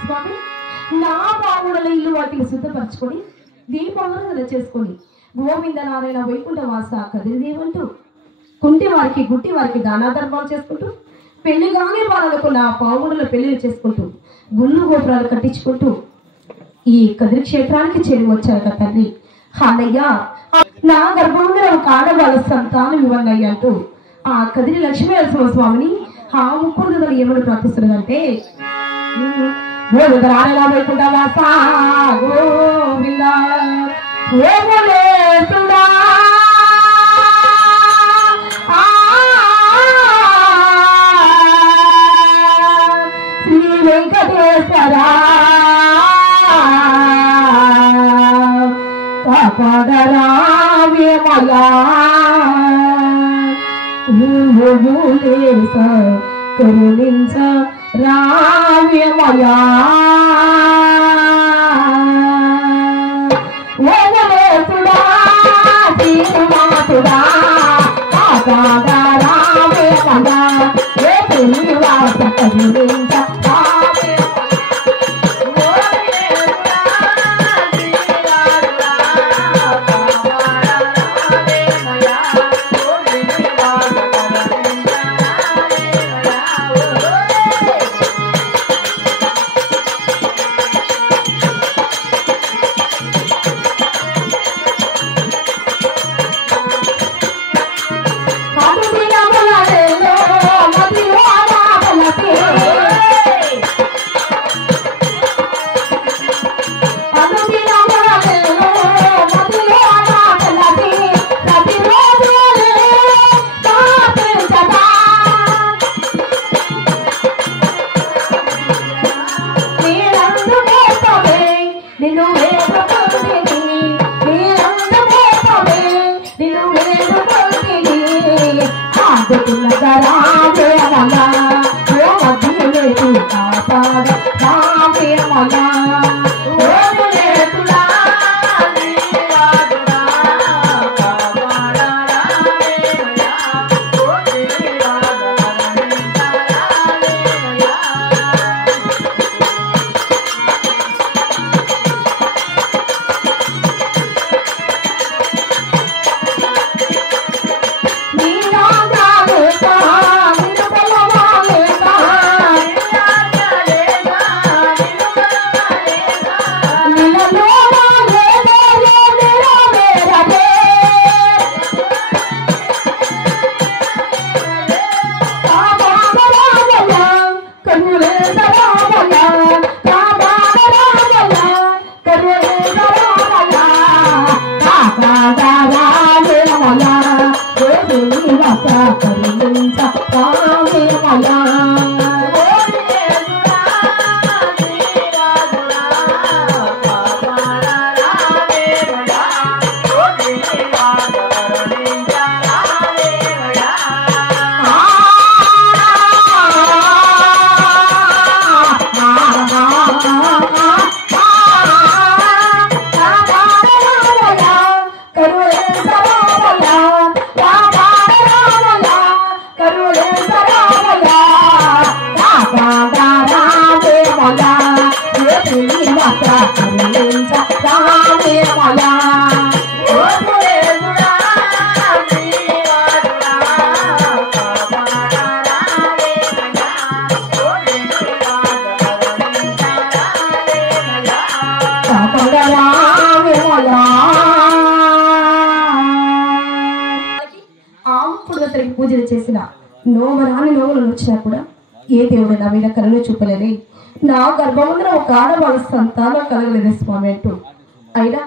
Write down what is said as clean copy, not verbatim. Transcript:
స్వామి నా బావుడల ఇల్లు వాటికి సిద్ధపరచుకొని దీపావళి చేసుకొని గోవింద నారాయణ వైకుంఠ వాస కదిరిదేవంటూ కుంటి వారికి గుట్టి వారికి దానాధర్మాలు చేసుకుంటూ పెళ్లిగానే వాళ్ళకు నా పావుడుల పెళ్లిళ్ళు చేసుకుంటూ గుళ్ళు గోపురాలు కట్టించుకుంటూ ఈ కదిరి క్షేత్రానికి చేరి వచ్చారు తల్లి. అన్నయ్య నా గర్భంలో ఒక ఆడవాళ్ళ సంతానం ఇవ్వండి అంటూ ఆ కదిరి లక్ష్మీ నరసింహ స్వామిని ఆ ముక్కుడు ఏమని ప్రార్థిస్తున్నదంటే గోవిందరాయణ వైకుంఠ వాస గోవింద ఓమలేసుడా శ్రీ వెంకటేశ్వర కాపాడరావ్యమయా కరుణించ రావ్యమయా ఓమలేసుడా శ్రీనివాసుడా కాపాడరావ్యమయా ఏ శ్రీనివాస కరుణించ నక్షత్రానికి పూజలు చేసిన నోమరాని నోములు వచ్చినా కూడా ఏ దేవుడు నా మీద కరుణ చూపలేదే, నా గర్భమున ఒక ఆడవాళ్ళ సంతానం కలగలేదు స్వామి అంటూ అయినా